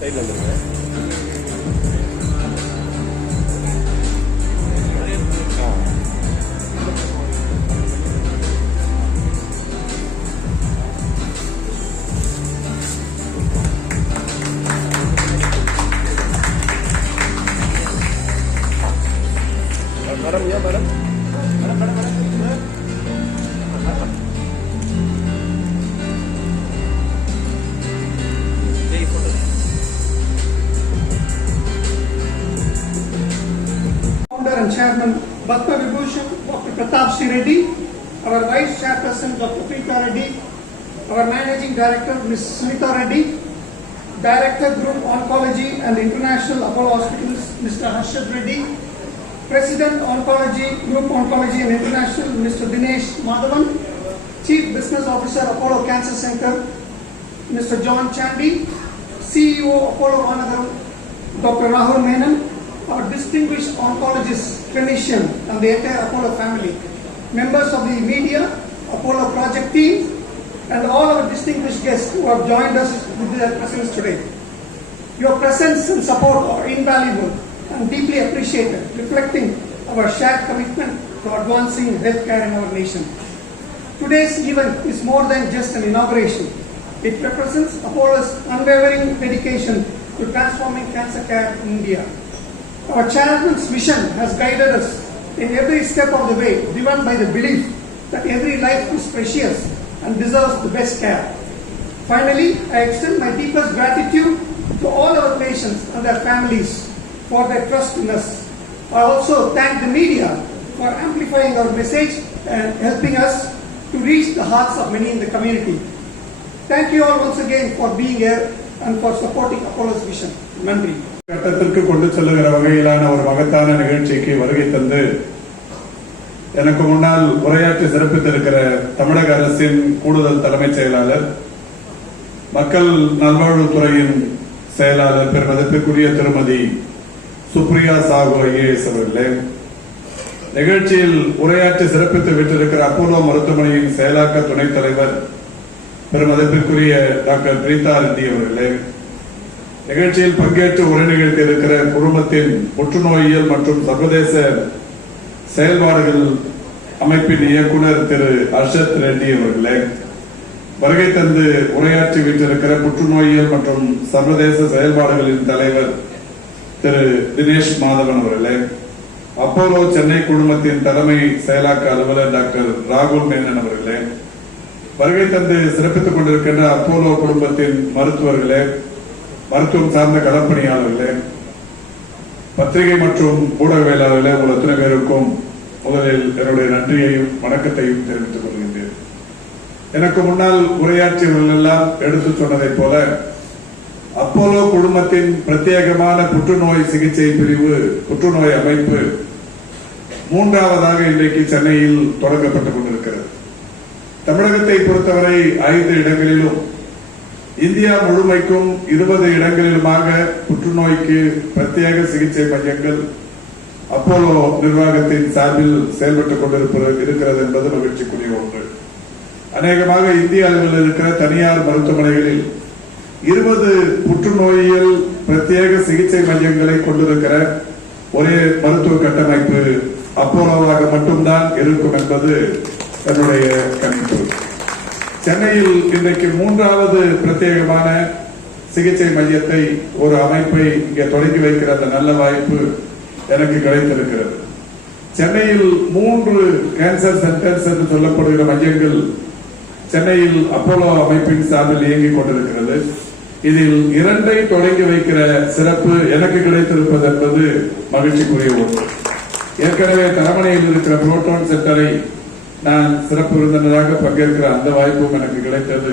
मैडम ये madam Founder and Chairman Bhatma Vibhushan Dr. Pratap C. Reddy, our Vice Chairperson Dr. Preeta Reddy, our Managing Director Ms. Sunita Reddy, Director Group Oncology and International Apollo Hospitals Mr. Harshad Reddy, President Oncology Group Oncology and International Mr. Dinesh Madhavan, Chief Business Officer Apollo Cancer Center Mr. John Chandy, CEO Apollo Nagara Dr. Rahul Menon, our distinguished oncologist, clinician and the entire Apollo family, members of the media, Apollo project team, and all our distinguished guests who have joined us with their presence today. Your presence and support are invaluable and deeply appreciated, reflecting our shared commitment to advancing healthcare in our nation. Today's event is more than just an inauguration. It represents Apollo's unwavering dedication to transforming cancer care in India. Our chairman's vision has guided us in every step of the way, driven by the belief that every life is precious and deserves the best care. Finally, I extend my deepest gratitude to all our patients and their families for their trust in us. I also thank the media for amplifying our message and helping us to reach the hearts of many in the community. Thank you all once again for being here and for supporting Apollo's vision. Nandri. கட்டத்திற்கு கொண்டு செல்லுகிற வகையிலான ஒரு மகத்தான நிகழ்ச்சிக்கு வருகை தந்து எனக்கு முன்னால் உரையாற்றி சிறப்பித்திருக்கிற தமிழக அரசின் கூடுதல் தலைமைச் செயலாளர், மக்கள் நல்வாழ்வுத்துறையின் செயலாளர் பெருமதிப்பிற்குரிய திருமதி சுப்ரியா சாகு ஐஏஎஸ் அவர்களே, நிகழ்ச்சியில் உரையாற்றி சிறப்பித்து விட்டிருக்கிற அப்போலோ மருத்துவமனையின் செயலாக்க துணைத் தலைவர் பெருமதிப்பிற்குரிய டாக்டர் பிரீதா ரெட்டி அவர்களே, நிகழ்ச்சியில் பங்கேற்று உரை நிகழ்த்தி இருக்கிற குழுமத்தின் புற்றுநோயியல் மற்றும் சர்வதேச செயல்பாடுகள் அமைப்பின் இயக்குனர் திரு ஹர்ஷத் ரெட்டி அவர்களே, வருகை தந்து உரையாற்றி விட்டிருக்கிற புற்றுநோயியல் மற்றும் சர்வதேச செயல்பாடுகளின் தலைவர் திரு தினேஷ் மாதவன் அவர்களே, அப்போலோ சென்னை குழுமத்தின் தலைமை செயலாக்க அலுவலர் டாக்டர் ராகுல் மேனன் அவர்களே, வருகை தந்து சிறப்பித்துக் கொண்டிருக்கின்ற அப்போலோ குடும்பத்தின் மருத்துவர்களே, மருத்துவம் சார்ந்த களப்பணியாளர்களே, பத்திரிகை மற்றும் ஊடகவியலாளர்களே, உங்கள் அத்தனை பேருக்கும் முதலில் என்னுடைய நன்றியையும் வணக்கத்தையும் தெரிவித்துக் கொள்கின்றேன். எனக்கு முன்னால் உரையாற்றியவர்கள் எல்லாம் எடுத்து சொன்னதை போல அப்போலோ குழுமத்தின் பிரத்யேகமான புற்றுநோய் சிகிச்சை பிரிவு, புற்றுநோய் அமைப்பு மூன்றாவதாக இன்றைக்கு சென்னையில் தொடங்கப்பட்டுக் கொண்டிருக்கிறது. தமிழகத்தை பொறுத்தவரை 5 இடங்களிலும், இந்தியா முழுமைக்கும் 20 இடங்களிலுமாக புற்றுநோய்க்கு பிரத்யேக சிகிச்சை மையங்கள் அப்போலோ நிர்வாகத்தின் சார்பில் செயல்பட்டுக் கொண்டிருக்கிறது என்பது மகிழ்ச்சிக்குரிய ஒன்று. அநேகமாக இந்திய அளவில் இருக்கிற தனியார் மருத்துவமனைகளில் 20 புற்றுநோயியல் பிரத்யேக சிகிச்சை மையங்களை கொண்டிருக்கிற ஒரே மருத்துவ கட்டமைப்பு அப்போலோவாக மட்டும்தான் இருக்கும் என்பது என்னுடைய கணிப்பு. சென்னையில் இன்றைக்கு 3வது பிரத்யேகமான சிகிச்சை மையத்தை, ஒரு அமைப்பை இங்கே தொடங்கி வைக்கிற அந்த நல்ல வாய்ப்பு எனக்கு கிடைத்திருக்கிறது. சென்னையில் 3 கேன்சர் சென்டர்ஸ் என்று சொல்லப்படுகிற மையங்கள் சென்னையில் அப்போலோ அமைப்பின் சார்பில் இயங்கிக் கொண்டிருக்கிறது. இதில் 2ஐ தொடங்கி வைக்கிற சிறப்பு எனக்கு கிடைத்திருப்பது என்பது மகிழ்ச்சிக்குரிய ஒன்று. ஏற்கனவே தரமணையில் இருக்கிற புரோட்டான் சென்டரை நான் சிறப்பு விருந்தினராக பங்கேற்கிற அந்த வாய்ப்பும் எனக்கு கிடைத்தது.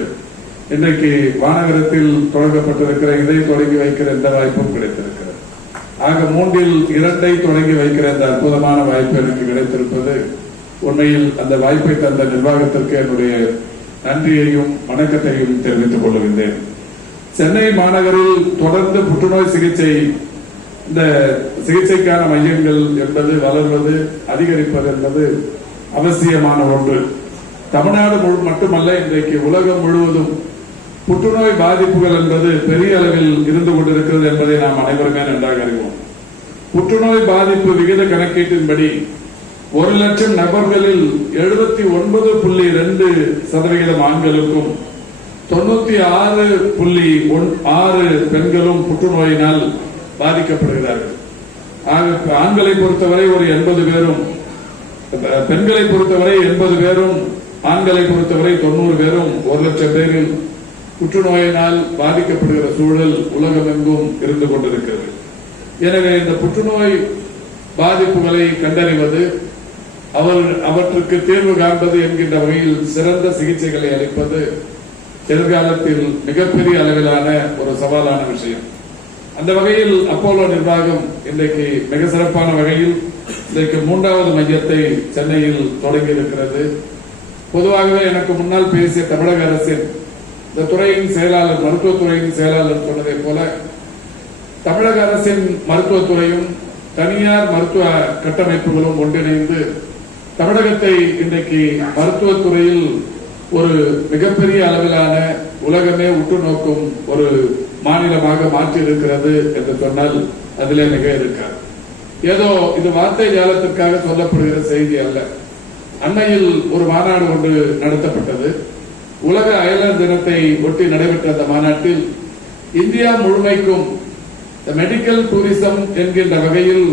இன்றைக்கு வானகரத்தில் தொடங்கப்பட்டிருக்கிற இதை தொடங்கி வைக்கிற இந்த வாய்ப்பும் கிடைத்திருக்கிறது. ஆக 3இல் 2ஐ தொடங்கி வைக்கிற இந்த அற்புதமான வாய்ப்பு எனக்கு கிடைத்திருப்பது உண்மையில் அந்த வாய்ப்பை தந்த நிர்வாகத்திற்கு என்னுடைய நன்றியையும் வணக்கத்தையும் தெரிவித்துக் கொள்கின்றேன். சென்னை மாநகரில் தொடர்ந்து புற்றுநோய் சிகிச்சை, இந்த சிகிச்சைக்கான மையங்கள் என்பது வளர்வது, அதிகரிப்பது என்பது அவசியமான ஒன்று. தமிழ்நாடு மட்டுமல்ல, இன்றைக்கு உலகம் முழுவதும் புற்றுநோய் பாதிப்புகள் என்பது பெரிய அளவில் இருந்து கொண்டிருக்கிறது என்பதை நாம் அனைவருமே நன்றாக அறிவோம். புற்றுநோய் பாதிப்பு விகித கணக்கீட்டின்படி 1,00,000 நபர்களில் 79.2% ஆண்களுக்கும் 96.6 பெண்களும் புற்றுநோயினால் பாதிக்கப்படுகிறார்கள். ஆண்களை பொறுத்தவரை ஒரு 80 பேரும், பெண்களை பொறுத்தவரை 80 பேரும், ஆண்களை பொறுத்தவரை 90 பேரும் 1,00,000 பேரில் புற்றுநோயினால் பாதிக்கப்படுகிற சூழல் உலகமெங்கும் இருந்து கொண்டிருக்கிறது. எனவே இந்த புற்றுநோய் பாதிப்புகளை கண்டறிவது, அவற்றுக்கு தீர்வு காண்பது என்கின்ற வகையில் சிறந்த சிகிச்சைகளை அளிப்பது எதிர்காலத்தில் மிகப்பெரிய அளவிலான ஒரு சவாலான விஷயம். அந்த வகையில் அப்போலோ நிர்வாகம் இன்றைக்கு மிக சிறப்பான வகையில் இன்றைக்கு 3வது மையத்தை சென்னையில் தொடங்கி இருக்கிறது. பொதுவாகவே எனக்கு முன்னால் பேசிய தமிழக அரசின் இந்த துறையின் செயலாளர், மருத்துவத்துறையின் செயலாளர் சொன்னதை போல, தமிழக அரசின் மருத்துவத்துறையும் தனியார் மருத்துவ கட்டமைப்புகளும் ஒன்றிணைந்து தமிழகத்தை இன்றைக்கு மருத்துவத்துறையில் ஒரு மிகப்பெரிய அளவிலான உலகமே உற்று நோக்கும் ஒரு மாநிலமாக மாற்றி இருக்கிறது என்று சொன்னால் அதிலே மிக இருக்காது. ஏதோ இது வார்த்தை ஜாலத்திற்காக சொல்லப்படுகிற செய்தி அல்ல. அண்மையில் ஒரு மாநாடு ஒன்று நடத்தப்பட்டது. உலக அயலர் தினத்தை ஒட்டி நடைபெற்ற அந்த மாநாட்டில் இந்தியா முழுமைக்கும் மெடிக்கல் டூரிசம் என்கின்ற வகையில்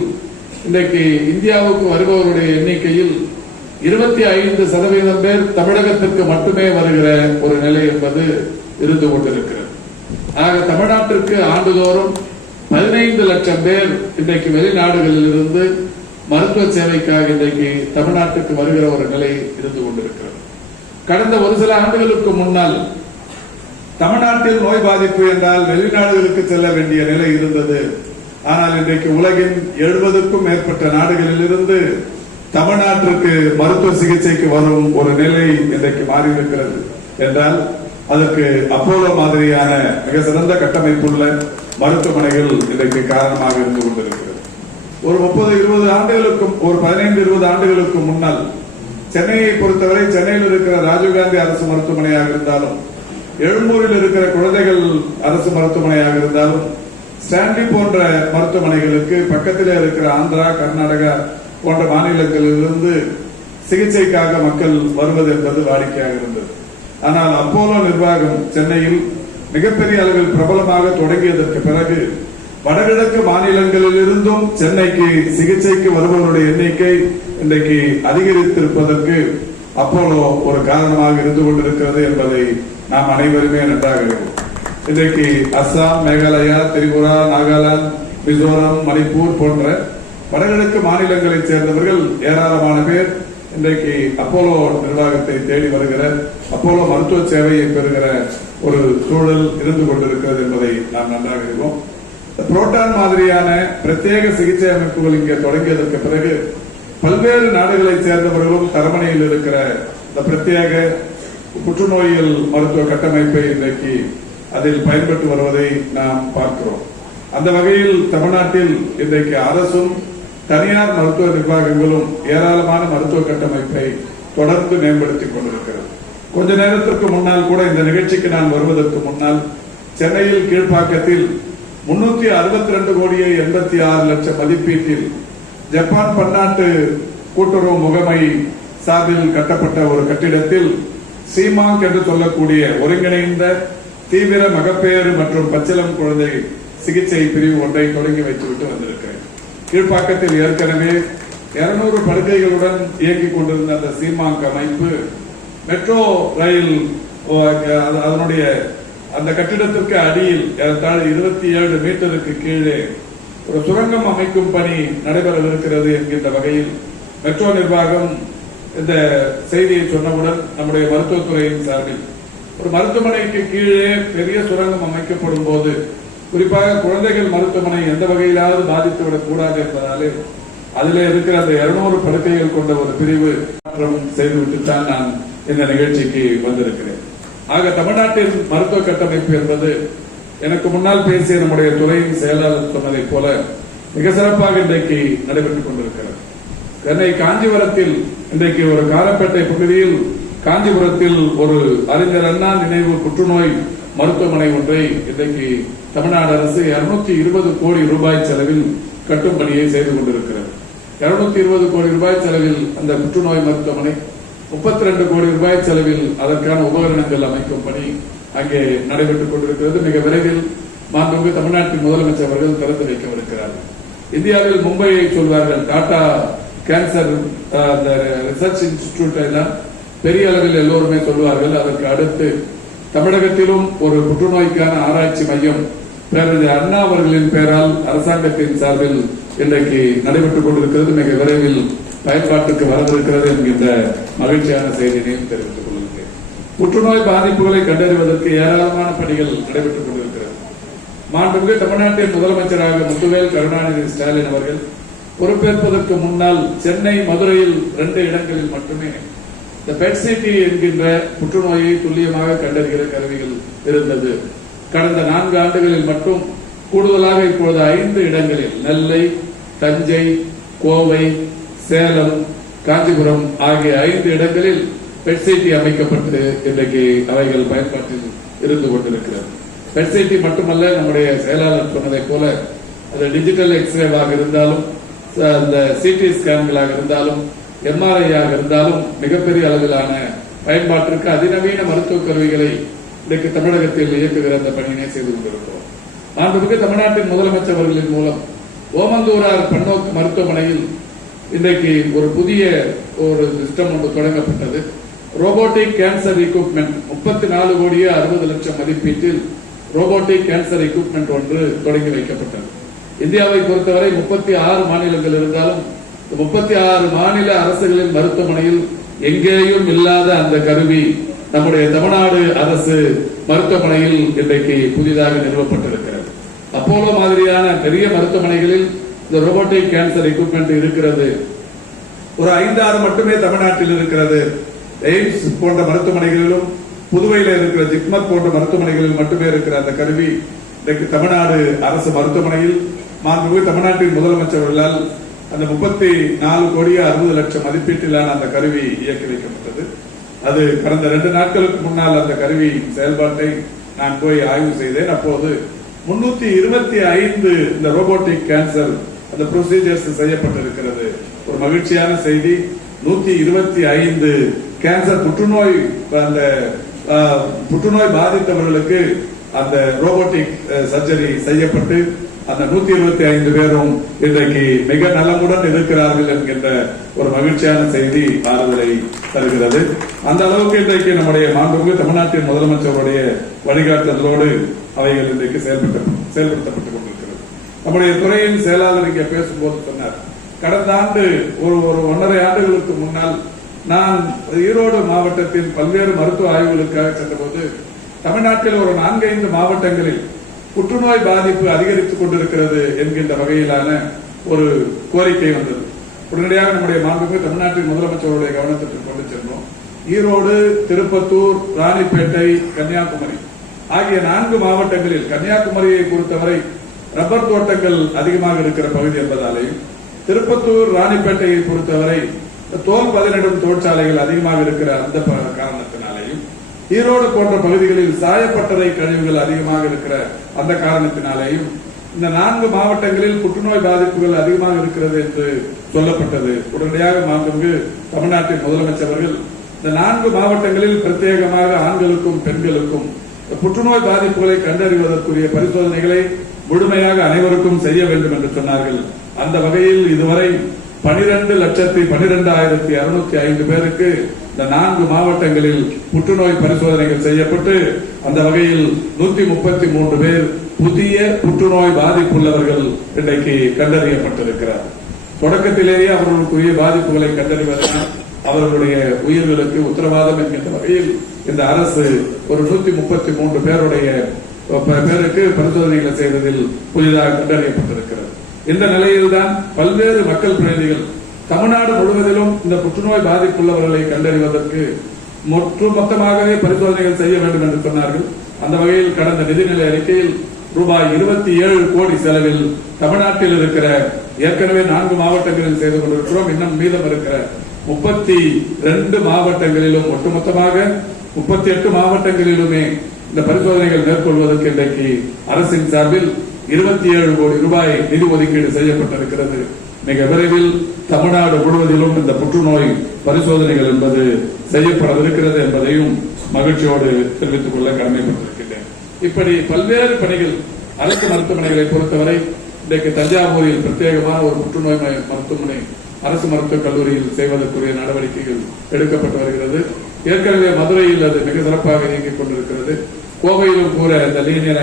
இன்றைக்கு இந்தியாவுக்கு வருபவருடைய எண்ணிக்கையில் 25% பேர் தமிழகத்திற்கு மட்டுமே வருகிற ஒரு நிலை என்பது இருந்து கொண்டிருக்கிறது. ஆக தமிழ்நாட்டிற்கு ஆண்டுதோறும் 15 லட்சம் பேர் இன்றைக்கு வெளிநாடுகளில் இருந்து மருத்துவ சேவைக்காக இன்றைக்கு தமிழ்நாட்டுக்கு வருகிற ஒரு நிலை இருந்து கொண்டிருக்கிறது. கடந்த ஒரு சில ஆண்டுகளுக்கு முன்னால் தமிழ்நாட்டில் நோய் பாதிப்பு என்றால் வெளிநாடுகளுக்கு செல்ல வேண்டிய நிலை இருந்தது. ஆனால் இன்றைக்கு உலகின் 70க்கும் மேற்பட்ட நாடுகளில் இருந்து தமிழ்நாட்டிற்கு மருத்துவ சிகிச்சைக்கு வரும் ஒரு நிலை இன்றைக்கு மாறியிருக்கிறது என்றால் அதற்கு அப்போலோ மாதிரியான மிக சிறந்த கட்டமைப்புள்ள மருத்துவமனைகள் இன்றைக்கு காரணமாக இருந்து கொண்டிருக்கிறது. ஒரு 30-20 ஆண்டுகளுக்கும், ஒரு 15-20 ஆண்டுகளுக்கு முன்னால் சென்னையை பொறுத்தவரை சென்னையில் இருக்கிற ராஜீவ்காந்தி அரசு மருத்துவமனையாக இருந்தாலும், எழும்பூரில் இருக்கிற குழந்தைகள் அரசு மருத்துவமனையாக இருந்தாலும், ஸ்டான்லி போன்ற மருத்துவமனைகளுக்கு பக்கத்திலே இருக்கிற ஆந்திரா, கர்நாடகா போன்ற மாநிலங்களிலிருந்து சிகிச்சைக்காக மக்கள் வருவது என்பது வாடிக்கையாக இருந்தது. ஆனால் அப்போலோ நிர்வாகம் சென்னையில் மிகப்பெரிய அளவில் பிரபலமாக தொடங்கியதற்கு பிறகு வடகிழக்கு மாநிலங்களில் இருந்தும் சென்னைக்கு சிகிச்சைக்கு வருபவருடைய எண்ணிக்கை இன்றைக்கு அதிகரித்திருப்பதற்கு அப்போலோ ஒரு காரணமாக இருந்து கொண்டிருக்கிறது என்பதை நாம் அனைவருமே நன்றாக அறிவோம். இன்றைக்கு அஸ்ஸாம், மேகாலயா, திரிபுரா, நாகாலாந்து, மிசோரம், மணிப்பூர் போன்ற வடகிழக்கு மாநிலங்களைச் சேர்ந்தவர்கள் ஏராளமான பேர் இன்றைக்கு அப்போலோ நிர்வாகத்தை தேடி வருகிற, அப்போலோ மருத்துவ சேவையை பெறுகிற ஒரு சூழல் இருந்து கொண்டிருக்கிறது என்பதை நாம் நன்றாக அறிவோம். புரோட்டான் மாதிரியான பிரத்யேக சிகிச்சை அமைப்புகள் இங்கே தொடங்கியதற்கு பிறகு பல்வேறு நாடுகளைச் சேர்ந்தவர்களும் தரமணியில் இருக்கிற இந்த பிரத்யேக புற்றுநோயியல் மருத்துவ கட்டமைப்பை இன்றைக்கு அதில் பயன்பட்டு வருவதை நாம் பார்க்கிறோம். அந்த வகையில் தமிழ்நாட்டில் இன்றைக்கு அரசும் தனியார் மருத்துவ நிர்வாகங்களும் ஏராளமான மருத்துவ கட்டமைப்பை தொடர்ந்து மேம்படுத்திக் கொண்டிருக்கிறது. கொஞ்ச நேரத்திற்கு முன்னால் கூட இந்த நிகழ்ச்சிக்கு நான் வருவதற்கு முன்னால் சென்னையில் கீழ்ப்பாக்கத்தில் 362,86,00,000 மதிப்பீட்டில் ஜப்பான் பன்னாட்டு கூட்டுறவு முகமை சார்பில் கட்டப்பட்ட ஒரு கட்டிடத்தில் சீமாங் என்று சொல்லக்கூடிய ஒருங்கிணைந்த தீவிர மகப்பேறு மற்றும் பச்சிளம் குழந்தை சிகிச்சை பிரிவு ஒன்றை தொடங்கி வைத்துவிட்டு வந்திருக்கிறேன். கீழ்ப்பாக்கத்தில் ஏற்கனவே 200 படுக்கைகளுடன் இயங்கிக் கொண்டிருந்த அந்த சீமாங் அமைப்பு மெட்ரோ ரயில் அதனுடைய அந்த கட்டிடத்திற்கு அடியில் 27 மீட்டருக்கு கீழே ஒரு சுரங்கம் அமைக்கும் பணி நடைபெறவிருக்கிறது என்கின்ற வகையில் மெட்ரோ நிர்வாகம் இந்த செய்தியை சொன்னவுடன் நம்முடைய மருத்துவத்துறையின் சார்பில் ஒரு மருத்துவமனைக்கு கீழே பெரிய சுரங்கம் அமைக்கப்படும் போது குறிப்பாக குழந்தைகள் மருத்துவமனை எந்த வகையிலாவது பாதித்துவிடக் கூடாது என்பதாலே அதில் இருக்கிற அந்த 200 படுக்கைகள் கொண்ட ஒரு பிரிவு மாற்றம் செய்துவிட்டுத்தான் நான் இந்த நிகழ்ச்சிக்கு வந்திருக்கிறேன். ஆக தமிழ்நாட்டின் மருத்துவ கட்டமைப்பு என்பது எனக்கு முன்னால் பேசிய நம்முடைய துறையின் செயலாளர் சொன்னதைப் போல மிக சிறப்பாக இன்றைக்கு நடைபெற்றுக் கொண்டிருக்கிறது. சென்னை காஞ்சிபுரத்தில் இன்றைக்கு ஒரு காரப்பேட்டை பகுதியில் காஞ்சிபுரத்தில் ஒரு அறிஞர் அண்ணா நினைவு புற்றுநோய் மருத்துவமனை ஒன்றை இன்றைக்கு தமிழ்நாடு அரசு 220 கோடி ரூபாய் செலவில் கட்டும் பணியை செய்து கொண்டிருக்கிறது. 220 கோடி ரூபாய் செலவில் அந்த புற்றுநோய் மருத்துவமனை, 32 கோடி ரூபாய் செலவில் அதற்கான உபகரணங்கள் அமைக்கும் பணி அங்கே நடைபெற்றுக் கொண்டிருக்கிறது. மிக விரைவில் மாண்புமிகு தமிழ்நாட்டின் முதலமைச்சர் அவர்கள் திறந்து வைக்கவிருக்கிறார்கள். இந்தியாவில் மும்பையை சொல்வார்கள், டாடா கேன்சர் ரிசர்ச் இன்ஸ்டிடியூட் எல்லாம் பெரிய அளவில் எல்லோருமே சொல்வார்கள். அதற்கு அடுத்து தமிழகத்திலும் ஒரு புற்றுநோய்க்கான ஆராய்ச்சி மையம் பேரறிஞர் அண்ணா அவர்களின் பெயரால் அரசாங்கத்தின் சார்பில் இன்றைக்கு நடைபெற்றுக் கொண்டிருக்கிறது. மிக விரைவில் பயன்பாட்டுக்கு வரவிருக்கிறது என்கின்ற மகிழ்ச்சியான செய்தியையும் தெரிவித்துக் கொள்கிறேன். புற்றுநோய் பாதிப்புகளை கண்டறிவதற்கு ஏராளமான பணிகள் நடைபெற்றுக் கொண்டிருக்கிறது. மாண்புமிகு தமிழ்நாட்டின் முதலமைச்சராக முத்துவேல் கருணாநிதி ஸ்டாலின் அவர்கள் பொறுப்பேற்பதற்கு முன்னால் சென்னை, மதுரையில் 2 இடங்களில் மட்டுமே இந்த பெட்சிடி என்கின்ற புற்றுநோயை துல்லியமாக கண்டறிகிற கருவிகள் இருந்தது. கடந்த 4 ஆண்டுகளில் மட்டும் கூடுதலாக இப்பொழுது 5 இடங்களில் நெல்லை, தஞ்சை, கோவை, சேலம், காஞ்சிபுரம் ஆகிய 5 இடங்களில் பெட்சிடி அமைக்கப்பட்டு இன்றைக்கு அவைகள் பயன்பாட்டில் இருந்து கொண்டிருக்கிறது. பெட்சிடி மட்டுமல்ல, நம்முடைய செயலாளர் சொன்னதை போல அது டிஜிட்டல் எக்ஸ்ரேவாக இருந்தாலும், அந்த சிடி ஸ்கேன்களாக இருந்தாலும், எம்ஆர்ஐ ஆக இருந்தாலும் மிகப்பெரிய அளவிலான பயன்பாட்டிற்கு அதிநவீன மருத்துவக் கருவிகளை இன்றைக்கு தமிழகத்தில் இயக்குகிற அந்த பணியினை செய்து கொண்டிருக்கிறோம். மாண்புமிகு தமிழ்நாட்டின் முதலமைச்சர் அவர்களின் மூலம் ஓமந்தூரார் பன்னோக்கு மருத்துவமனையில் இன்றைக்கு ஒரு புதிய ஒரு சிஸ்டம் ஒன்று தொடங்கப்பட்டது. ரோபோட்டிக் கேன்சர் எக்யூப்மெண்ட் 34 கோடியே 60 லட்சம் மதிப்பீட்டில் ரோபோட்டிக் கேன்சர் எக்யூப்மெண்ட் ஒன்று தொடங்கி வைக்கப்பட்டது. இந்தியாவை பொறுத்தவரை 36 மாநிலங்கள் இருந்தாலும் 36 மாநில அரசுகளின் மருத்துவமனையில் எங்கேயும் இல்லாத அந்த கருவி நம்முடைய தமிழ்நாடு அரசு மருத்துவமனையில் இன்றைக்கு புதிதாக நிறுவப்பட்டிருக்கிறது. அப்போலோ மாதிரியான பெரிய மருத்துவமனைகளில் இந்த ரோபோட்டிக் கேன்சர் எக்யூப்மெண்ட் இருக்கிறது. ஒரு 5-6 மட்டுமே தமிழ்நாட்டில் இருக்கிறது. எய்ம்ஸ் போன்ற மருத்துவமனைகளிலும், புதுவையில் இருக்கிற ஜிப்மர் போன்ற மருத்துவமனைகளில் மட்டுமே இருக்கிற அந்த கருவி இன்றைக்கு தமிழ்நாடு அரசு மருத்துவமனையில் மாண்புமிகு தமிழ்நாட்டின் முதலமைச்சர்களால் அந்த 34 கோடியே 60 லட்சம் மதிப்பீட்டிலான அந்த கருவி இயக்கி வைக்கப்பட்டது. அது கடந்த 2 நாட்களுக்கு முன்னால் அந்த கருவி செயல்பாட்டை நான் போய் ஆய்வு செய்தேன். அப்போது 325 இந்த ரோபோட்டிக் கேன்சர் அந்த ப்ரொசீஜர்ஸ் செய்யப்பட்டிருக்கிறது. ஒரு மகிழ்ச்சியான செய்தி, 125 கேன்சர் புற்றுநோய் அந்த புற்றுநோய் பாதித்தவர்களுக்கு அந்த ரோபோட்டிக் சர்ஜரி செய்யப்பட்டு அந்த 125 பேரும் இன்றைக்கு மிக நலமுடன் இருக்கிறார்கள் என்கின்ற ஒரு மகிழ்ச்சியான செய்தி ஆறுதலை தருகிறது. அந்த அளவுக்கு இன்றைக்கு நம்முடைய மாண்புமிகு தமிழ்நாட்டின் முதலமைச்சருடைய வழிகாட்டுதலோடு அவைகள் இன்றைக்கு செயல்படுத்தப்பட்டுக் கொண்டிருக்கிறது. நம்முடைய துறையின் செயலாளர் இங்கே பேசும்போது சொன்னார், கடந்த ஆண்டு ஒரு 1.5 ஆண்டுகளுக்கு முன்னால் நான் ஈரோடு மாவட்டத்தின் பல்வேறு மருத்துவ ஆய்வுகளுக்காக சென்றபோது தமிழ்நாட்டில் ஒரு 4-5 மாவட்டங்களில் புற்றுநோய் பாதிப்பு அதிகரித்துக் கொண்டிருக்கிறது என்கின்ற வகையிலான ஒரு கோரிக்கை வந்தது. உடனடியாக நம்முடைய மாண்புமிகு தமிழ்நாட்டின் முதலமைச்சருடைய கவனத்திற்கு கொண்டு சென்றோம். ஈரோடு, திருப்பத்தூர், ராணிப்பேட்டை, கன்னியாகுமரி ஆகிய 4 மாவட்டங்களில் கன்னியாகுமரியை பொறுத்தவரை ரப்பர் தோட்டங்கள் அதிகமாக இருக்கிற பகுதி என்பதாலேயும், திருப்பத்தூர், ராணிப்பேட்டையை பொறுத்தவரை தோல் பதனிடும் தொழிற்சாலைகள் அதிகமாக இருக்கிற அந்த காரணத்தினாலேயும், ஈரோடு போன்ற பகுதிகளில் சாயப்பட்டறை கழிவுகள் அதிகமாக இருக்கிற அந்த காரணத்தினாலேயும் இந்த 4 மாவட்டங்களில் புற்றுநோய் பாதிப்புகள் அதிகமாக இருக்கிறது என்று சொல்லப்பட்டது. உடனடியாக மாண்புமிகு தமிழ்நாட்டின் முதலமைச்சர் அவர்கள் இந்த 4 மாவட்டங்களில் பிரத்யேகமாக ஆண்களுக்கும் பெண்களுக்கும் புற்றுநோய் பாதிப்புகளை கண்டறிவதற்குரிய பரிசோதனைகளை முழுமையாக அனைவருக்கும் செய்ய வேண்டும் என்று சொன்னார்கள். அந்த வகையில் இதுவரை 12,12,605 பேருக்கு இந்த 4 மாவட்டங்களில் புற்றுநோய் பரிசோதனைகள் செய்யப்பட்டு அந்த வகையில் 133 பேர் புதிய புற்றுநோய் பாதிப்புள்ளவர்கள் இன்றைக்கு கண்டறியப்பட்டிருக்கிறார். தொடக்கத்திலேயே அவர்களுக்குரிய பாதிப்புகளை கண்டறிவதனால் அவர்களுடைய உயிர்களுக்கு உத்தரவாதம் என்கின்ற வகையில் இந்த அரசு ஒரு 133 பேருக்கு பரிசோதனைகளை செய்ததில் புதிதாக கண்டறியப்பட்டிருக்கிறது. இந்த நிலையில்தான் பல்வேறு மக்கள் பிரதிநிதிகள் தமிழ்நாடு முழுவதிலும் இந்த புற்றுநோய் பாதிப்புள்ளவர்களை கண்டறிவதற்கு மொத்தமாகவே பரிசோதனைகள் செய்ய வேண்டும் என்று சொன்னார்கள். அந்த வகையில் கடந்த நிதிநிலை அறிக்கையில் ரூபாய் 27 கோடி செலவில் தமிழ்நாட்டில் இருக்கிற ஏற்கனவே 4 மாவட்டங்களில் செய்து கொண்டிருக்கிறோம். இன்னும் மீதம் இருக்கிற 32 மாவட்டங்களிலும் ஒட்டுமொத்தமாக 38 மாவட்டங்களிலுமே இந்த பரிசோதனைகள் மேற்கொள்வதற்கு இன்றைக்கு அரசின் சார்பில் 27 கோடி ரூபாய் நிதி ஒதுக்கீடு செய்யப்பட்டிருக்கிறது. மிக விரைவில் தமிழ்நாடு முழுவதிலும் இந்த புற்றுநோய் பரிசோதனைகள் என்பது செய்யப்படவிருக்கிறது என்பதையும் மகிழ்ச்சியோடு தெரிவித்துக் கொள்ள கடமைப்பட்டிருக்கின்றேன். இப்படி பல்வேறு பணிகள் அரசு மருத்துவமனைகளை பொறுத்தவரை இன்றைக்கு தஞ்சாவூரில் பிரத்யேகமான ஒரு புற்றுநோய் மருத்துவமனை அரசு மருத்துவக் கல்லூரியில் செய்வதற்குரிய நடவடிக்கைகள் எடுக்கப்பட்டு வருகிறது. ஏற்கனவே மதுரையில் அது மிக சிறப்பாக இயங்கிக் கொண்டிருக்கிறது. கோவையிலும் கூட இந்த லீனியர்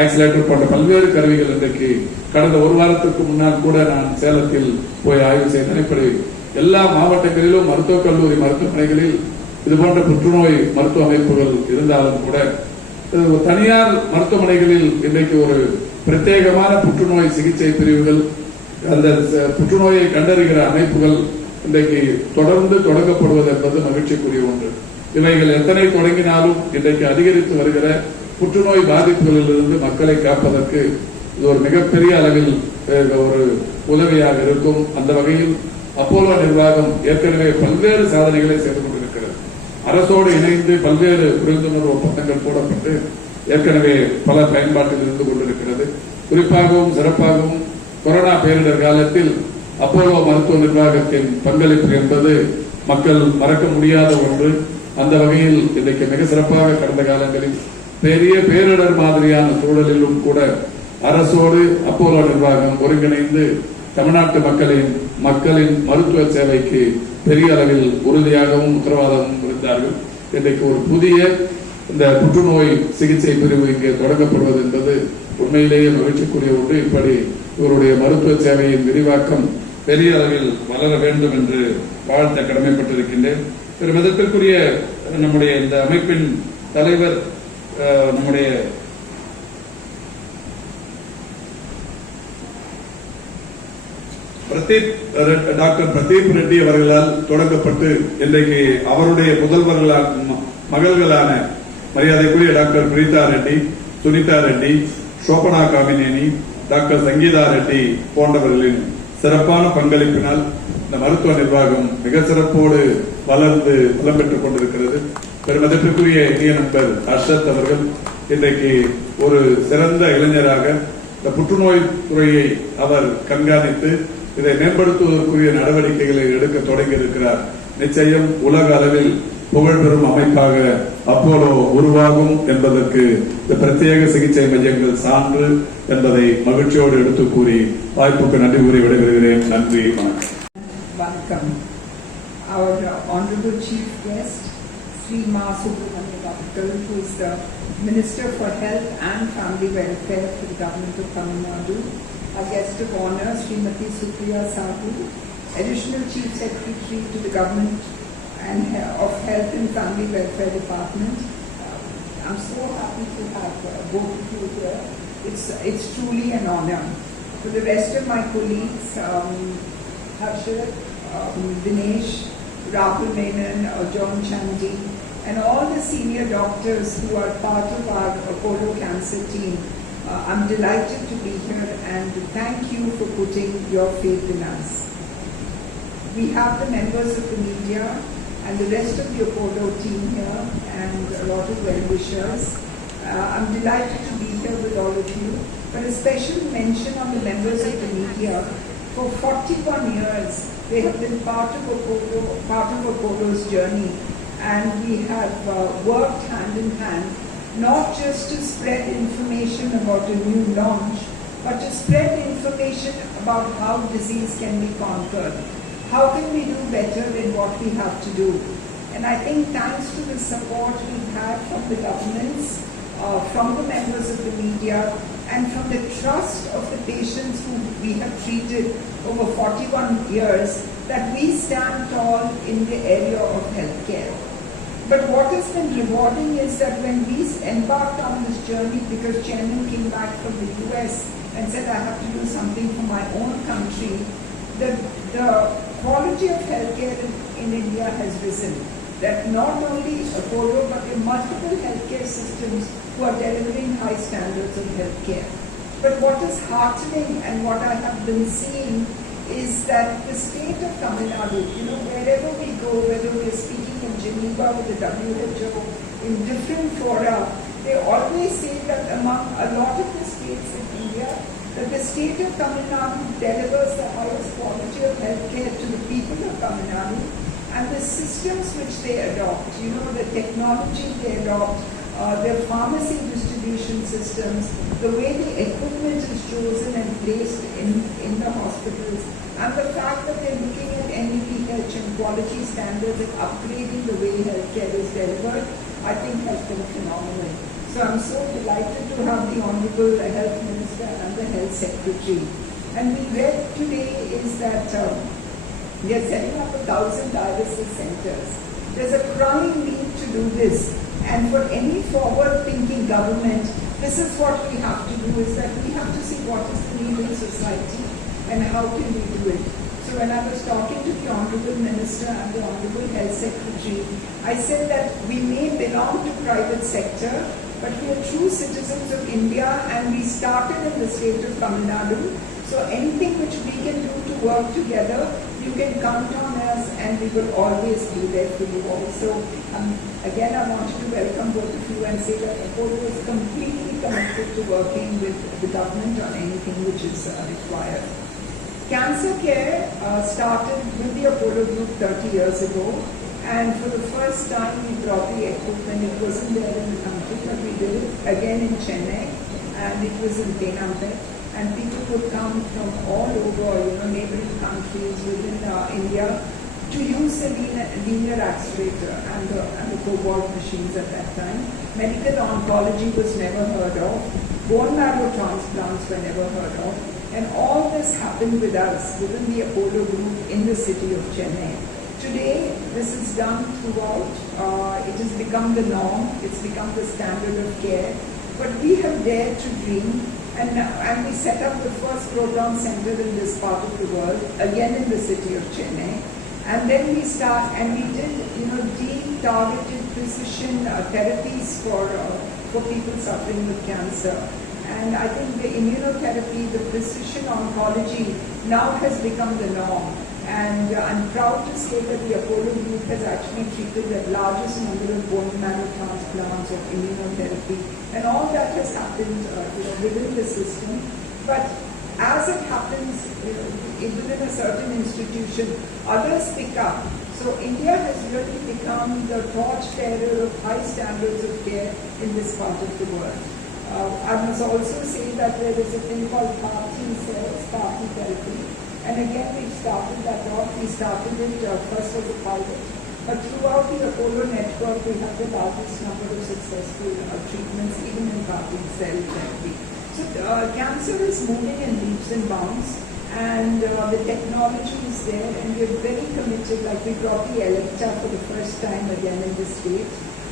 ஆக்சிலேட்டர் போன்ற பல்வேறு கருவிகள் இன்றைக்கு கடந்த ஒரு வாரத்திற்கு முன்னால் கூட நான் சேலத்தில் போய் ஆய்வு செய்தேன். இப்படி எல்லா மாவட்டங்களிலும் மருத்துவக் கல்லூரி மருத்துவமனைகளில் இதுபோன்ற புற்றுநோய் மருத்துவ அமைப்புகள் இருந்தாலும் கூட தனியார் மருத்துவமனைகளில் இன்றைக்கு ஒரு பிரத்யேகமான புற்றுநோய் சிகிச்சை பிரிவுகள், அந்த புற்றுநோயை கண்டறிகிற அமைப்புகள் இன்றைக்கு தொடர்ந்து தொடங்கப்படுவது என்பது மகிழ்ச்சிக்குரிய ஒன்று. இவைகள் எத்தனை தொடங்கினாலும் இன்றைக்கு அதிகரித்து வருகிற புற்றுநோய் பாதிப்புகளிலிருந்து மக்களை காப்பதற்கு இது ஒரு மிகப்பெரிய அளவில் ஒரு உதவியாக இருக்கும். அந்த வகையில் அப்போலோ நிர்வாகம் ஏற்கனவே பல்வேறு சாதனைகளை செய்து கொண்டிருக்கிறது. அரசோடு இணைந்து பல்வேறு புரிந்துணர்வு ஒப்பந்தங்கள் போடப்பட்டு ஏற்கனவே பல பயன்பாட்டில் இருந்து கொண்டிருக்கிறது. குறிப்பாகவும் சிறப்பாகவும் கொரோனா பேரிடர் காலத்தில் அப்போலோ மருத்துவ நிர்வாகத்தின் பங்களிப்பு என்பது மக்கள் மறக்க முடியாத ஒன்று. அந்த வகையில் இன்றைக்கு மிக சிறப்பாக கடந்த காலங்களில் பெரிய பேரிடர் மாதிரியான சூழலிலும் கூட அரசோடு அப்போலோ நிர்வாகம் ஒருங்கிணைந்து தமிழ்நாட்டு மக்களின் மருத்துவ சேவைக்கு பெரிய அளவில் உறுதியாகவும் உத்தரவாதமும் இருந்தார்கள். இன்றைக்கு ஒரு புதிய இந்த புற்றுநோய் சிகிச்சை பிரிவு இங்கே தொடங்கப்படுவது என்பது உண்மையிலேயே மகிழ்ச்சிக்குரிய ஒன்று. இப்படி இவருடைய மருத்துவ சேவையின் விரிவாக்கம் பெரிய அளவில் வளர வேண்டும் என்று வாழ்த்த கடமைப்பட்டிருக்கின்றேன். மதத்திற்குரிய நம்முடைய இந்த அமைப்பின் தலைவர் நம்முடைய டாக்டர் பிரதீப் ரெட்டி அவர்களால் தொடங்கப்பட்டு இன்றைக்கு அவருடைய மகள்களான மரியாதைக்குரிய டாக்டர் பிரீதா ரெட்டி, சுனிதா ரெட்டி, சோபனா காமினேனி, டாக்டர் சங்கீதா ரெட்டி போன்றவர்களின் சிறப்பான பங்களிப்பினால் இந்த மருத்துவ நிர்வாகம் மிக சிறப்போடு வளர்ந்து வளம் பெற்றுக் கொண்டிருக்கிறது. பெருமதிப்பிற்குரிய இனிய நண்பர் அர்ஷத் அவர்கள் இன்றைக்கு ஒரு சிறந்த இளைஞராக இந்த புற்றுநோய் துறையை அவர் கண்காணித்து இதை மேம்படுத்துவதற்குரிய நடவடிக்கைகளை எடுக்க தொடங்கி இருக்கிறார். நிச்சயம் உலக அளவில் புகழ்பெறும் அமைப்பாக அப்போலோ உருவாகும் என்பதற்கு இந்த பிரத்யேக சிகிச்சை மையங்கள் சான்று என்பதை மகிழ்ச்சியோடு எடுத்து கூறி வாய்ப்புக்கு நன்றி கூறி விடைபெறுகிறேன். நன்றி, வணக்கம். Our honorable chief guest, Sri Ma Subramanian, who is the Minister for Health and Family Welfare for the Government of Tamil Nadu. Our guest of honor, Srimati Supriya Sahu, Additional Chief Secretary to the Government of Health and Family Welfare Department. I'm so happy to have both of you here. It's truly an honor. For the rest of my colleagues, Harshad, Dinesh, Rahul Menon, John Chandy, and all the senior doctors who are part of our Apollo Cancer team, I'm delighted to be here and thank you for putting your faith in us. We have the members of the media and the rest of the Apollo team here and a lot of well-wishers. I'm delighted to be here with all of you, but a special mention on the members of the media. For 41 years, they have been part of Apollo's journey, and we have worked hand in hand, not just to spread information about a new launch, but to spread information about how disease can be conquered. How can we do better than what we have to do? And I think thanks to the support we've had from the governments, from the members of the media, and from the trust of the patients who we have treated over 41 years, that we stand tall in the area of healthcare. But what has been rewarding is that when we embarked on this journey, because Chairman came back from the US and said, I have to do something for my own country, the quality of healthcare in India has risen. That not only Apollo, but the multiple healthcare systems who are delivering high standards of healthcare. But what is heartening and what I have been seeing is that the state of Tamil Nadu, wherever we go, whether we're speaking in Geneva with the WHO, in different fora, they always say that among a lot of the states in India, that the state of Tamil Nadu delivers the highest quality of healthcare to the people of Tamil Nadu, and the systems which they adopt, the technology they adopt, their pharmacy distribution systems, the way the equipment is chosen and placed in the hospitals, and the fact that they're looking at NEPH and quality standards and upgrading the way healthcare is delivered, I think has been phenomenal. So I'm so delighted to have the Honorable Health Minister and the Health Secretary. And we read today is that we are setting up 1,000 dialysis centers. There's a crying need to do this. And for any forward-thinking government, this is what we have to do, is that we have to see what is the need in society and how can we do it. So when I was talking to the Honorable Minister and the Honorable Health Secretary, I said that we may belong to private sector, but we are true citizens of India and we started in the state of Tamil Nadu. So anything which we can do to work together, you can count on us and we will always be there for you all. So again, I wanted to welcome both of you and say that Apollo is completely committed to working with the government on anything which is required. Cancer care started with the Apollo Group 30 years ago, and for the first time we brought the equipment. It wasn't there in the country, but we did it again in Chennai, and it was in Tenampet. And people would come from all over, neighboring countries within India to use the linear accelerator and the cobalt machines at that time. Medical oncology was never heard of. Bone marrow transplants were never heard of. And all this happened with us, within the Apollo Group in the city of Chennai. Today, this is done throughout. It has become the norm. It's become the standard of care. But we have dared to dream. And we set up the first proton center in this part of the world, again in the city of Chennai. And then we did, deep targeted precision therapies for people suffering with cancer. And I think the immunotherapy, the precision oncology now has become the norm. And I'm proud to say that the Apollo Group has actually treated the largest number of bone marrow transplants of immunotherapy. And all that has happened within the system. But as it happens within a certain institution, others pick up. So India has really become the torchbearer of high standards of care in this part of the world. I must also say that there is a thing called CAR-T cells, CAR-T therapy. And again, we started that off. We started it first as a pilot. But throughout the Apollo network, we have the largest number of successful treatments, even in CAR-T cell therapy. So cancer is moving in leaps and bounds. And the technology is there. And we're very committed, like we brought the Electa for the first time again in the state.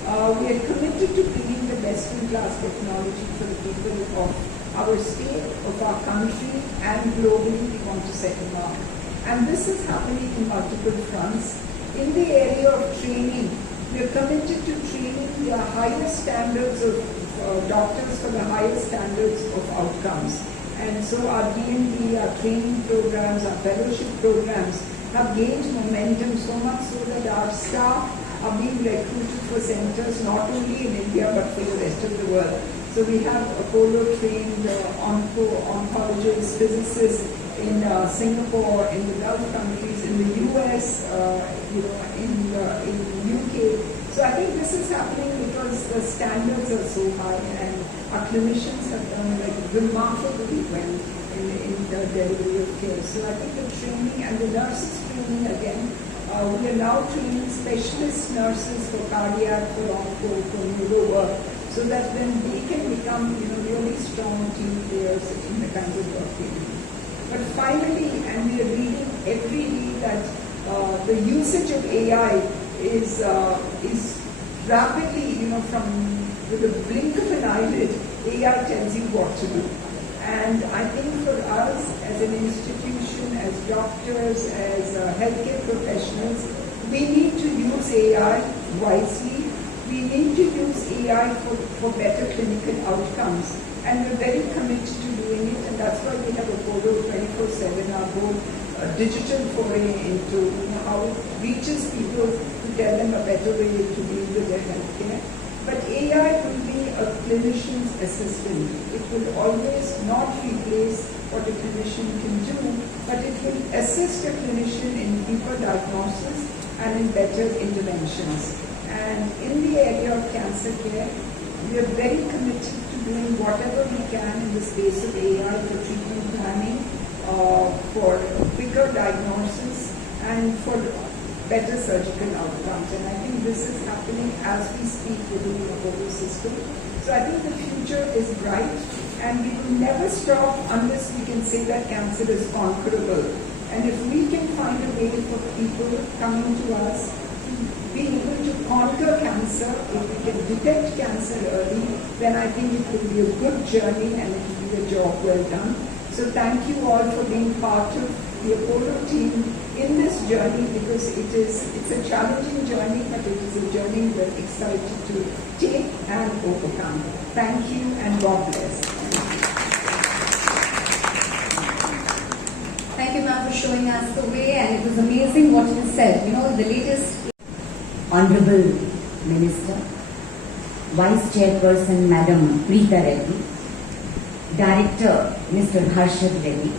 We are committed to bringing the best-in-class technology for the people of our state, of our country, and globally we want to set a mark. And this is happening in multiple fronts. In the area of training, we are committed to training the highest standards of doctors for the highest standards of outcomes. And so our D&D, our training programs, our fellowship programs have gained momentum so much so that our staff are being recruited for centers not only in India but for the rest of the world. So we have Apollo-trained oncologists, physicists in Singapore, in the Gulf countries, in the US, in UK. So I think this is happening because the standards are so high, and our clinicians have done remarkably well in the delivery of care. So I think the training and the nurses training again. We are now training specialist nurses for cardiac, for onco, for neuro work, so that then they can become really strong team players in the kinds of work they do. But finally, and we are reading every day that the usage of AI is rapidly, with a blink of an eyelid, AI tells you what to do. And I think for us as an institution, as doctors, as healthcare professionals, we need to use AI wisely. We need to use AI for better clinical outcomes. And we're very committed to doing it, and that's why we have Apollo 24/7, our whole a digital foray into how it reaches people to tell them a better way to deal with their healthcare. But AI will be a clinician's assistant. It will always not replace what a clinician can do, but it will assist a clinician in deeper diagnosis and in better interventions. And in the area of cancer care, we are very committed to doing whatever we can in the space of AI for treatment planning, for quicker diagnosis, and for better surgical outcomes. And I think this is happening as we speak within the Apollo system. So I think the future is bright, and we will never stop unless we can say that cancer is conquerable. And if we can find a way for people coming to us to be able to conquer cancer, if we can detect cancer early, then I think it will be a good journey and it will be a job well done. So thank you all for being part of the Apollo team in this journey, because it's a challenging journey, but it is a journey we're excited to take and overcome. Thank you and God bless. Thank you, ma'am, for showing us the way, and it was amazing what you said. You know, the latest Honorable Minister, Vice Chairperson Madam Preeta Reddy, Director Mr. Harshad Reddy,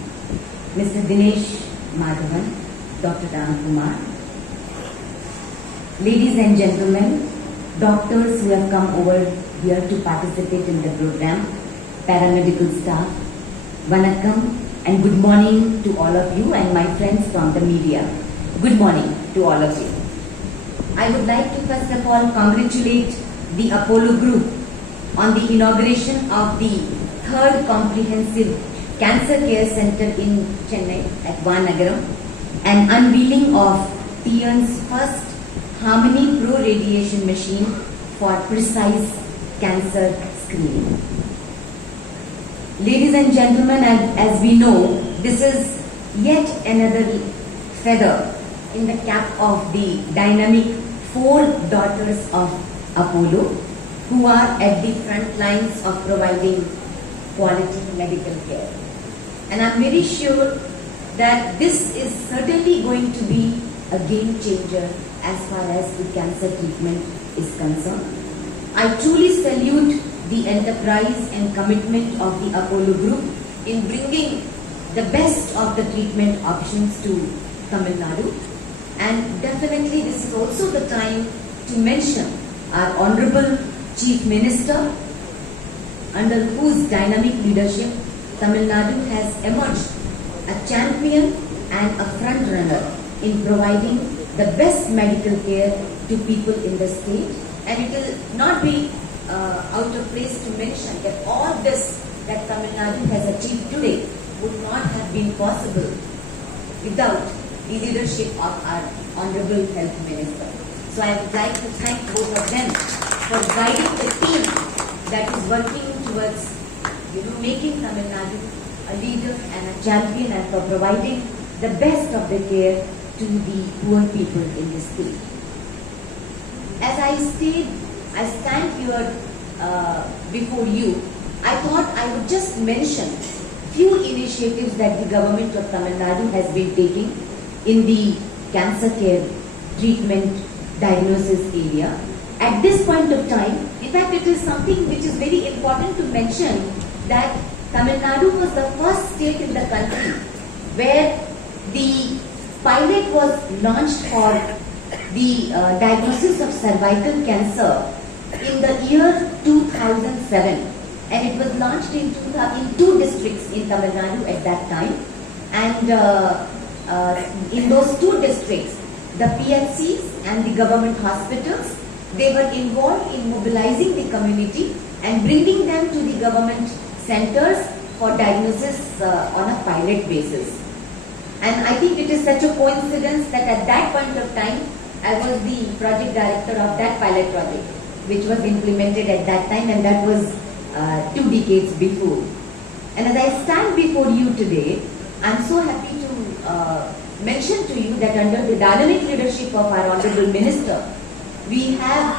Mr. Dinesh Madhavan, Dr. Ram Kumar, ladies and gentlemen, doctors who have come over here to participate in the program, paramedical staff, Vanakkam, and good morning to all of you and my friends from the media. Good morning to all of you. I would like to first of all congratulate the Apollo Group on the inauguration of the 3rd Comprehensive Cancer Care Center in Chennai at னகரத and unveiling of TN's first Harmony Pro radiation machine for precise cancer screening. Ladies and gentlemen, as we know, this is yet another feather in the cap of the dynamic 4 daughters of Apollo, who are at the front lines of providing quality medical care. And I'm very sure that this is certainly going to be a game changer as far as the cancer treatment is concerned. I truly salute the enterprise and commitment of the Apollo Group in bringing the best of the treatment options to Tamil Nadu. And definitely this is also the time to mention our Honorable Chief Minister, under whose dynamic leadership Tamil Nadu has emerged a champion and a front runner in providing the best medical care to people in the state. And it will not be out of place to mention that all this that Tamil Nadu has achieved today would not have been possible without the leadership of our Honorable Health Minister. So I would like to thank both of them for guiding the team that is working towards making Tamil Nadu a leader and a champion, and for providing the best of the care to the poor people in the state. As I stand here before you, I thought I would just mention few initiatives that the government of Tamil Nadu has been taking in the cancer care treatment diagnosis area. At this point of time, in fact, it is something which is very important to mention, that Tamil Nadu was the first state in the country where the pilot was launched for the diagnosis of cervical cancer in the year 2007, and it was launched in 2 districts in Tamil Nadu at that time. And in those 2 districts, the PHCs and the government hospitals, they were involved in mobilizing the community and bringing them to the government centers for diagnosis on a pilot basis. And I think it is such a coincidence that at that point of time, I was the project director of that pilot project, which was implemented at that time, and that was 2 decades before. And as I stand before you today, I'm so happy to mention to you that under the dynamic leadership of our Honorable Minister, we have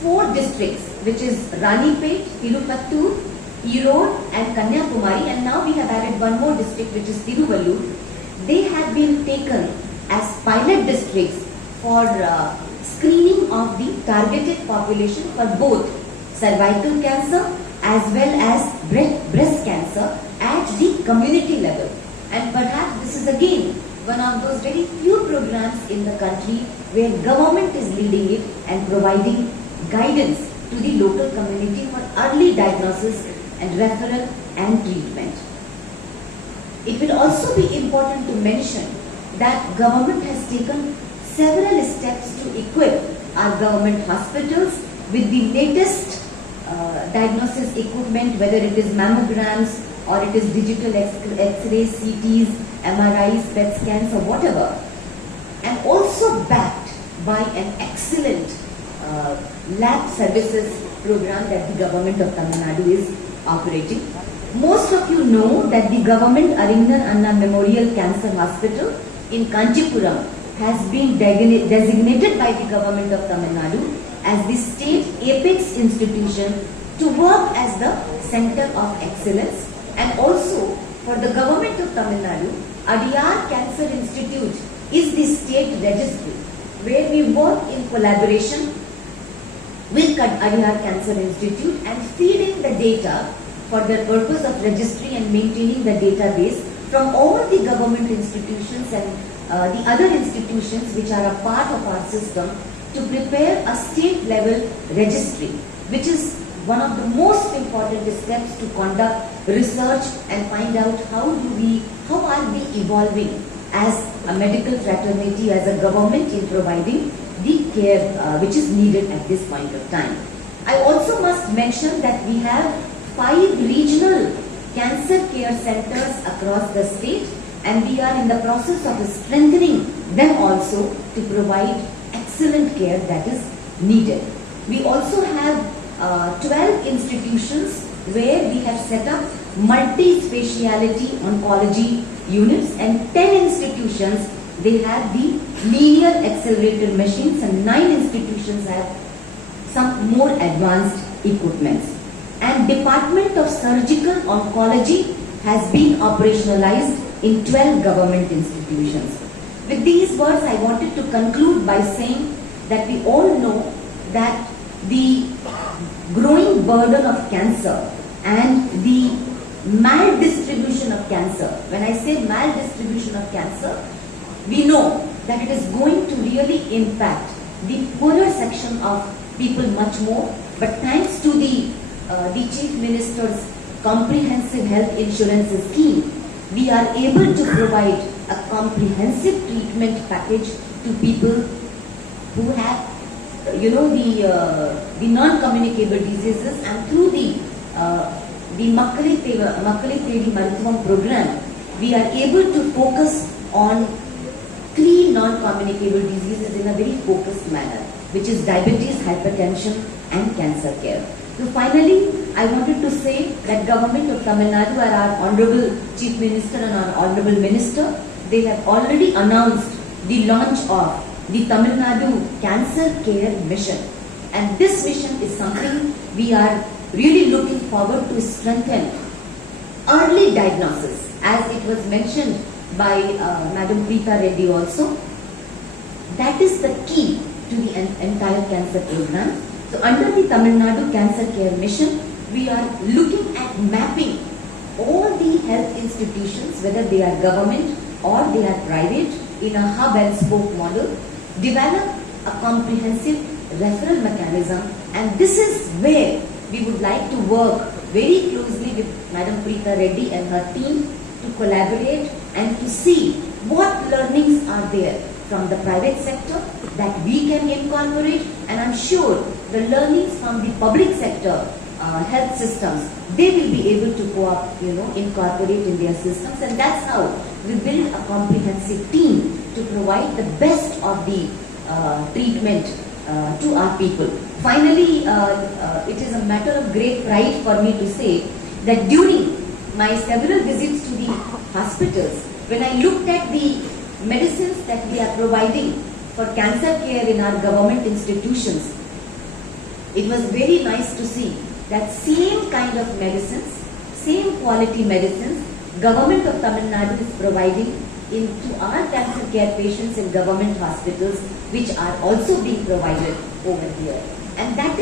4 districts, which is Ranipet, Tirupattur, Erode and Kanyakumari, and now we have added one more district, which is Tiruvallur, they have been taken as pilot districts for screening of the targeted population for both cervical cancer as well as breast cancer at the community level. And perhaps this is again one of those very few programs in the country where government is leading it and providing guidance to the local community for early diagnosis and referral and treatment. It will also be important to mention that government has taken several steps to equip our government hospitals with the latest diagnosis equipment, whether it is mammograms or it is digital X-rays, CTs, MRIs, PET scans or whatever, and also backed by an excellent lab services program that the government of Tamil Nadu is operating. Most of you know that the government Arinder Anna Memorial Cancer Hospital in Kanchipuram has been designated by the government of Tamil Nadu as the state apex institution to work as the center of excellence. And also for the government of Tamil Nadu, Adiyar Cancer Institute is the state registry where we work in collaboration with Adiyar Cancer Institute and feeding the data for the purpose of registry and maintaining the database from all the government institutions and the other institutions which are a part of our system to prepare a state level registry, which is one of the most important steps to conduct research and find out how are we evolving as a medical fraternity, as a government in providing the care which is needed at this point of time. I also must mention that we have 5 regional cancer care centers across the state, and we are in the process of strengthening them also to provide excellent care that is needed. We also have 12 institutions where we have set up multi-speciality oncology units, and 10 institutions they have the linear accelerator machines, and 9 institutions have some more advanced equipments. And Department of Surgical Oncology has been operationalized in 12 government institutions. With these words, I wanted to conclude by saying that we all know that the growing burden of cancer and the maldistribution of cancer, when I say maldistribution of cancer, we know that it is going to really impact the poorer section of people much more. But thanks to the Chief Minister's comprehensive health insurance scheme, we are able to provide a comprehensive treatment package to people who have, the non-communicable diseases, and through the Makkale Thedi Maruthuvam program, we are able to focus on 3 non-communicable diseases in a very focused manner, which is diabetes, hypertension and cancer care. So finally, I wanted to say that Government of Tamil Nadu, our Honorable Chief Minister and our Honorable Minister, they have already announced the launch of the Tamil Nadu Cancer Care Mission. And this mission is something we are really looking forward to strengthen early diagnosis, as it was mentioned by Madam Preeta Reddy also. That is the key to the entire cancer program. So under the Tamil Nadu Cancer Care Mission, we are looking at mapping all the health institutions, whether they are government or they are private, in a hub and spoke model, develop a comprehensive referral mechanism, and this is where we would like to work very closely with Madam Preeta Reddy and her team to collaborate and to see what learnings are there from the private sector that we can incorporate, and I'm sure the learnings from the public sector health systems, they will be able to incorporate in their systems, and that's how we build a comprehensive team to provide the best of the treatment to our people. Finally, it is a matter of great pride for me to say that during my several visits to the hospitals, when I looked at the medicines that we are providing for cancer care in our government institutions, it was very nice to see that same kind of medicines, same quality medicines, Government of Tamil Nadu is providing into our cancer care patients in government hospitals, which are also being provided over here. And that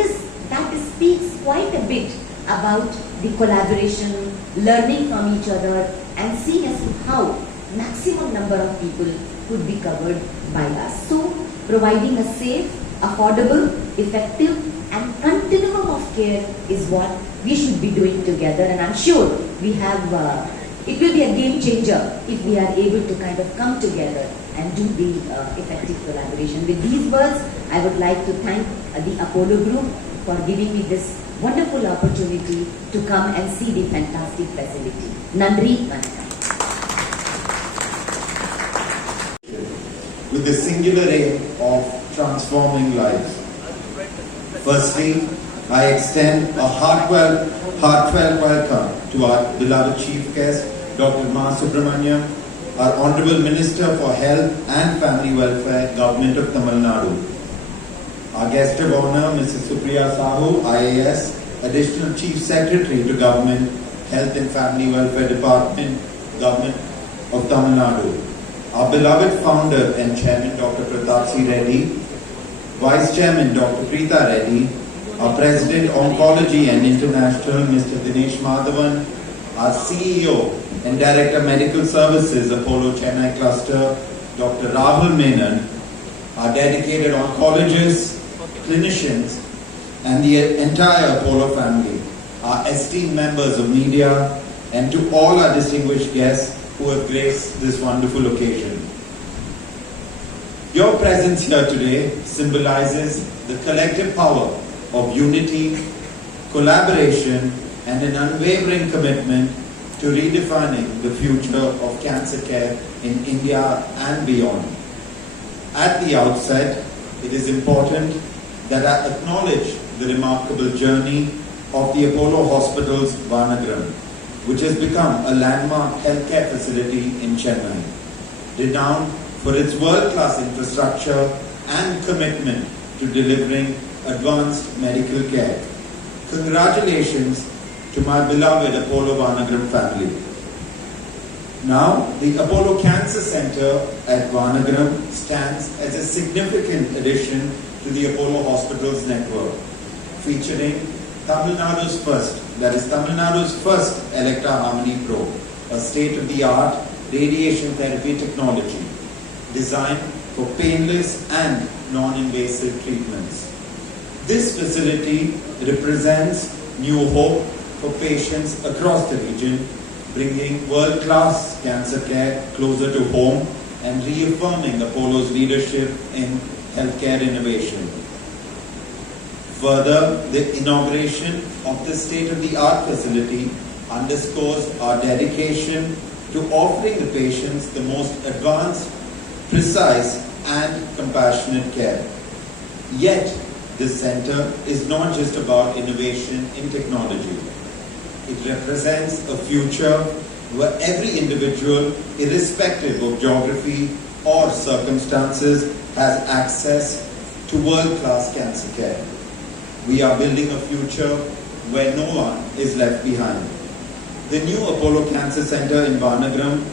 speaks quite a bit about the collaboration, learning from each other, and seeing as to how maximum number of people could be covered by us. So, providing a safe, affordable, effective, and continuum of care is what we should be doing together. And I'm sure we have, it will be a game changer if we are able to kind of come together and do the effective collaboration. With these words, I would like to thank the Apollo Group for giving me this wonderful opportunity to come and see the fantastic facility. Nandri, Vanakkam. With the singular aim of transforming lives. Firstly, I extend a heartfelt welcome to our beloved Chief Guest, Dr. Ma Subramaniam, our Honorable Minister for Health and Family Welfare, Government of Tamil Nadu. Our guest of honor, Mrs. Supriya Sahu, IAS, Additional Chief Secretary to Government, Health and Family Welfare Department, Government of Tamil Nadu. Our beloved founder and chairman, Dr. Pratap C. Reddy, Vice Chairman, Dr. Preeta Reddy, our President, Oncology and International, Mr. Dinesh Madhavan, our CEO and Director, Medical Services, Apollo Chennai Cluster, Dr. Rahul Menon, our dedicated oncologists, clinicians, and the entire Apollo family, our esteemed members of media, and to all our distinguished guests who have graced this wonderful occasion. Your presence here today symbolizes the collective power of unity, collaboration, and an unwavering commitment to redefining the future of cancer care in India and beyond. At the outset, it is important that I acknowledge the remarkable journey of the Apollo Hospitals Vanagram, which has become a landmark healthcare facility in Chennai, renowned for its world-class infrastructure and commitment to delivering advanced medical care. Congratulations to my beloved Apollo Vanagram family. Now, the Apollo Cancer Center at Vanagram stands as a significant addition to the Apollo Hospitals network, featuring Tamil Nadu's first Electra Harmony Pro, a state-of-the-art radiation therapy technology designed for painless and non-invasive treatments. This facility represents new hope for patients across the region, bringing world-class cancer care closer to home and reaffirming Apollo's leadership in healthcare innovation. Further, the inauguration of this state-of-the-art facility underscores our dedication to offering the patients the most advanced, precise, and compassionate care. Yet, this center is not just about innovation in technology. It represents a future where every individual, irrespective of geography or circumstances, has access to world-class cancer care. We are building a future where no one is left behind. The new Apollo Cancer Center in Vanagram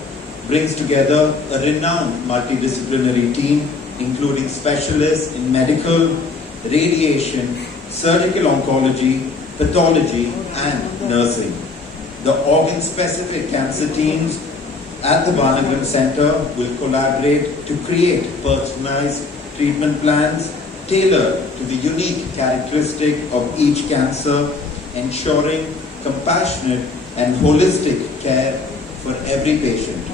brings together a renowned multidisciplinary team, including specialists in medical, radiation, surgical oncology, pathology, and nursing. The organ-specific cancer teams at the Vanagram Center will collaborate to create personalized treatment plans tailored to the unique characteristic of each cancer, ensuring compassionate and holistic care for every patient.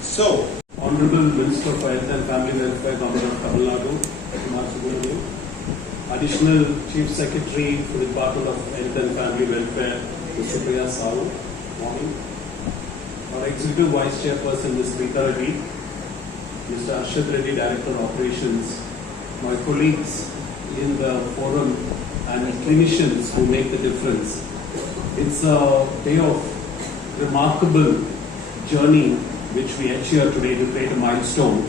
So, Honorable Minister for Health and Family Welfare, Government of Tamil Nadu, Kumar Subramaniam, Additional Chief Secretary for the Department of Health and Family Welfare, Ms. Supriya Sahu, morning. Our Executive Vice Chairperson, Ms. Preeta Reddy, Mr. Arshad Reddy, Director of Operations, my colleagues in the forum and clinicians who make the difference. It's a day of remarkable journey which we achieved today to create a milestone.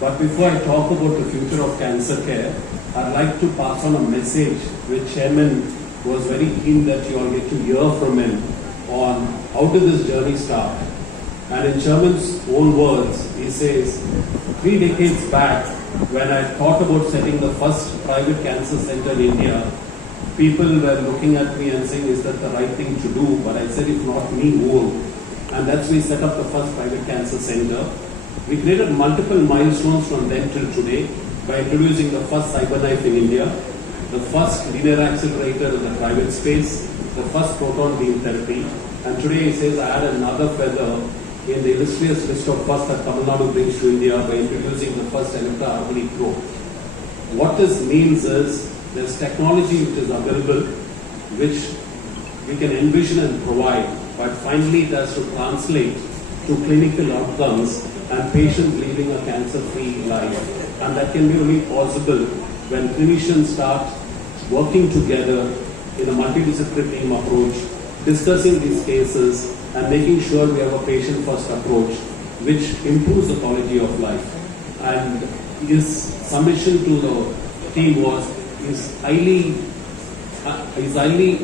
But before I talk about the future of cancer care, I'd like to pass on a message which Chairman was very keen that you all get to hear from him on how did this journey start. And in Chairman's own words, he says, 3 decades back, when I thought about setting the first private cancer center in India, people were looking at me and saying, is that the right thing to do? But I said, if not me, who will? And that's we set up the first private cancer center. We created multiple milestones from then till today by introducing the first cyber knife in India, the first linear accelerator in the private space, the first proton beam therapy. And today he says, I add another feather in the illustrious list of first that Tamil Nadu brings to India by introducing the first Electra Harmony Pro. What this means is there's technology which is available, which we can envision and provide, but finally it has to translate to clinical outcomes and patients living a cancer-free life. And that can be only possible when clinicians start working together in a multidisciplinary team approach, discussing these cases and making sure we have a patient-first approach which improves the quality of life. And his submission to the team was he's highly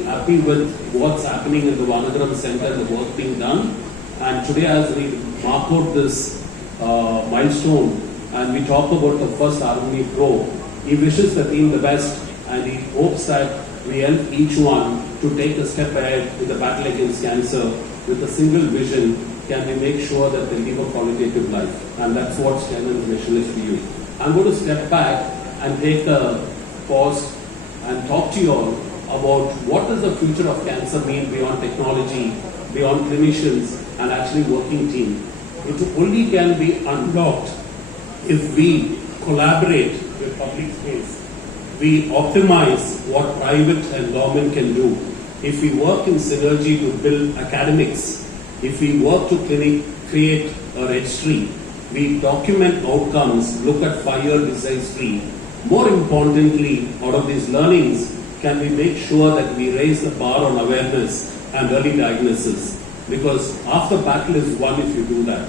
happy with what's happening in the Vanagaram Center, the work being done. And today as we mark out this milestone and we talk about the first Harmony Pro, he wishes the team the best and he hopes that we help each one to take a step ahead in the battle against cancer with a single vision. Can we make sure that they live a qualitative life? And that's what Chairman's mission is for you. I'm going to step back and take a pause and talk to you all about what does the future of cancer mean beyond technology, beyond clinicians and actually working team. It only can be unlocked if we collaborate with public space. We optimize what private and government can do. If we work in synergy to build academics, if we work to create a registry, we document outcomes, look at 5-year disease free. More importantly, out of these learnings, can we make sure that we raise the bar on awareness and early diagnosis? Because half the battle is won if you do that.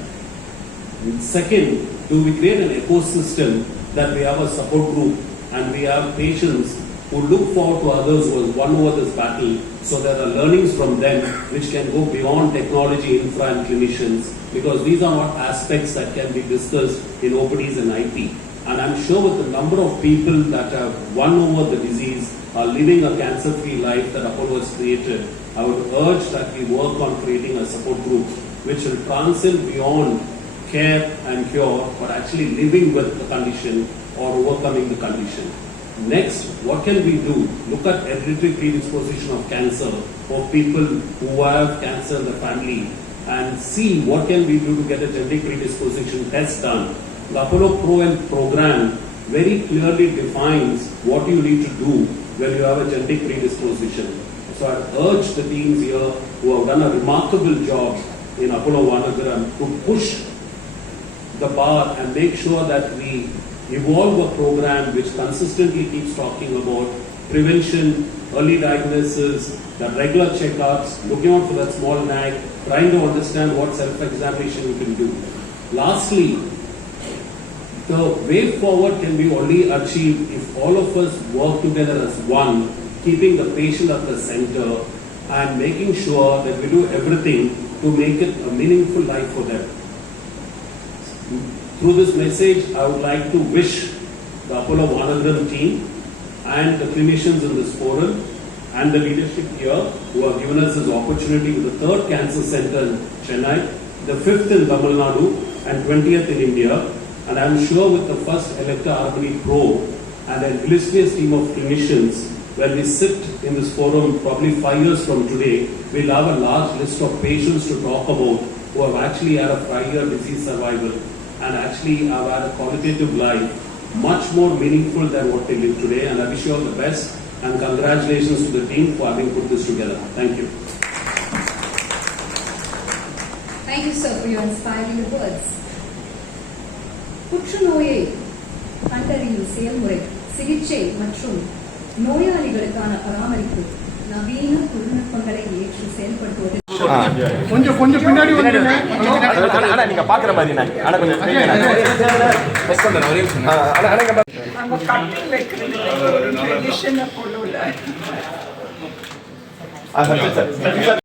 Second, do we create an ecosystem that we have a support group and we have patients who look forward to others who have won over this battle, so there are learnings from them which can go beyond technology, infra and clinicians, because these are not aspects that can be discussed in OPDs and IP. And I'm sure with the number of people that have won over the disease, are living a cancer-free life that Apollo has created, I would urge that we work on creating a support group which will transcend beyond care and cure, but actually living with the condition or overcoming the condition. Next, what can we do? Look at hereditary predisposition of cancer for people who have cancer in the family and see what can we do to get a genetic predisposition test done. The Apollo Pro Health program very clearly defines what you need to do when you have a genetic predisposition. So I urge the teams here who have done a remarkable job in Apollo Vanagaram to push the bar and make sure that we evolve a program which consistently keeps talking about prevention, early diagnosis, the regular checkups, looking out for that small nag, trying to understand what self-examination you can do. Lastly, the way forward can be only achieved if all of us work together as one, keeping the patient at the center and making sure that we do everything to make it a meaningful life for them. Through this message, I would like to wish the Apollo Vanagaram team and the clinicians in this forum and the leadership here who have given us this opportunity with the 3rd cancer center in Chennai, the 5th in Tamil Nadu and 20th in India. And I am sure with the first Electra Harmony Pro and an illustrious team of clinicians, when we sit in this forum probably 5 years from today, we'll have a large list of patients to talk about who have actually had a 5-year disease survival and actually have had a qualitative life much more meaningful than what they live today. And I wish you all the best and congratulations to the team for having put this together. Thank you. Thank you, sir, for your inspiring words. புற்றுநோயை கண்டறியும் செயல்முறை, சிகிச்சை மற்றும் நோயாளிகளுக்கான பராமரிப்பு நவீன தொழில்நுட்பங்களை ஏற்று செயல்படுத்துவது. கொஞ்சம் பின்னாடி வந்துருங்க. ஆனா நீங்க பாக்குற மாதிரி ஆனா கொஞ்சம் நம்ம கட்டிங் வைக்கிறது ஒரு ட்ரெடிஷன் அப்போல